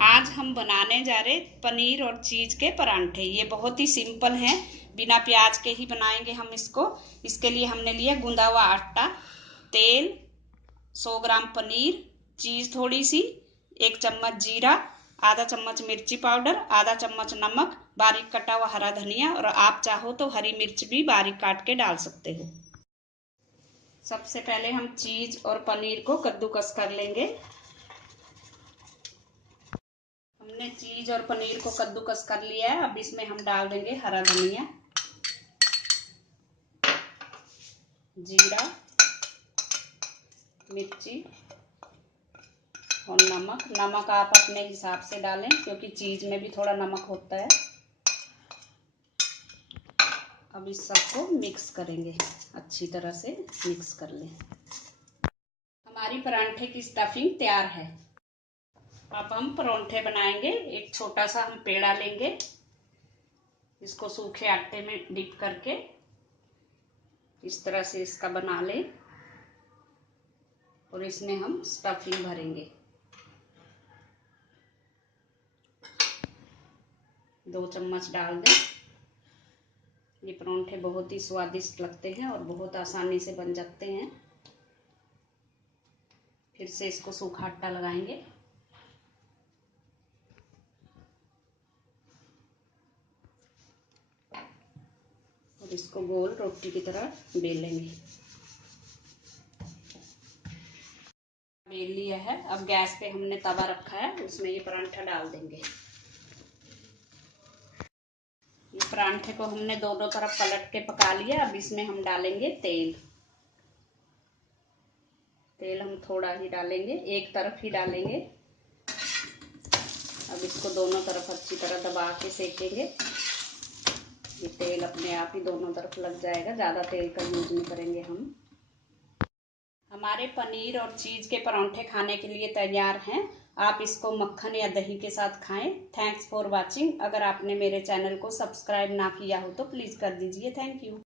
आज हम बनाने जा रहे पनीर और चीज के परांठे। ये बहुत ही सिंपल हैं, बिना प्याज के ही बनाएंगे हम इसको। इसके लिए हमने लिया गूंदा हुआ आटा, तेल, 100 ग्राम पनीर, चीज थोड़ी सी, 1 चम्मच जीरा, आधा चम्मच मिर्ची पाउडर, आधा चम्मच नमक, बारीक कटा हुआ हरा धनिया, और आप चाहो तो हरी मिर्च भी बारीक काट के डाल सकते हो। सबसे पहले हम चीज और पनीर को कद्दूकस कर लेंगे। हमने चीज और पनीर को कद्दूकस कर लिया है। अब इसमें हम डाल देंगे हरा धनिया, जीरा, मिर्ची और नमक। नमक आप अपने हिसाब से डालें क्योंकि चीज में भी थोड़ा नमक होता है। अब इस सबको मिक्स करेंगे, अच्छी तरह से मिक्स कर लें। हमारी परांठे की स्टफिंग तैयार है। अब हम परांठे बनाएंगे। एक छोटा सा हम पेड़ा लेंगे, इसको सूखे आटे में डिप करके इस तरह से इसका बना लें और इसमें हम स्टफिंग भरेंगे। 2 चम्मच डाल दें। ये परांठे बहुत ही स्वादिष्ट लगते हैं और बहुत आसानी से बन जाते हैं। फिर से इसको सूखा आटा लगाएंगे। और इसको गोल रोटी की तरह बेलेंगे। बेल लिया है। अब गैस पे हमने तवा रखा है, उसमें ये परांठा डाल देंगे। ये परांठे को हमने दोनों तरफ पलट के पका लिया। अब इसमें हम डालेंगे तेल। तेल हम थोड़ा ही डालेंगे, एक तरफ ही डालेंगे। अब इसको दोनों तरफ अच्छी तरह दबा के सेकेंगे। ये तेल अपने आप ही दोनों तरफ लग जाएगा, ज़्यादा तेल का यूज नहीं करेंगे हम। हमारे पनीर और चीज के परांठे खाने के लिए तैयार हैं। आप इसको मक्खन या दही के साथ खाएं। Thanks for watching. अगर आपने मेरे चैनल को सब्सक्राइब ना किया हो तो प्लीज़ कर दीजिए। Thank you.